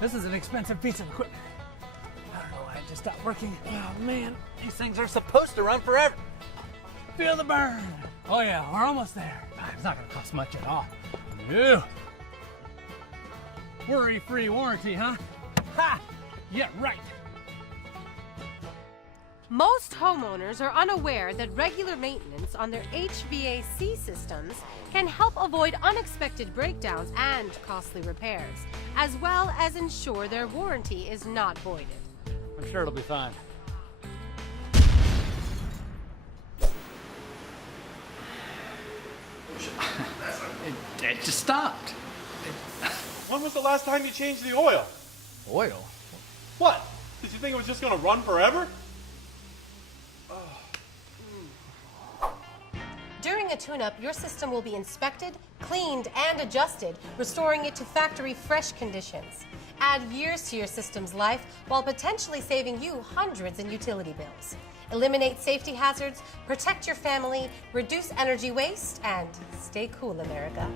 This is an expensive piece of equipment. I don't know why it just stopped working. Oh man, these things are supposed to run forever. Feel the burn. Oh yeah, we're almost there. It's not gonna cost much at all. No. Worry-free warranty, huh? Ha! Yeah, right. Most homeowners are unaware that regular maintenance on their HVAC systems can help avoid unexpected breakdowns and costly repairs, as well as ensure their warranty is not voided. I'm sure it'll be fine. It just stopped. When was the last time you changed the oil? Oil? What? Did you think it was just gonna run forever? During a tune-up, your system will be inspected, cleaned, and adjusted, restoring it to factory-fresh conditions. Add years to your system's life while potentially saving you hundreds in utility bills. Eliminate safety hazards, protect your family, reduce energy waste, and stay cool, America.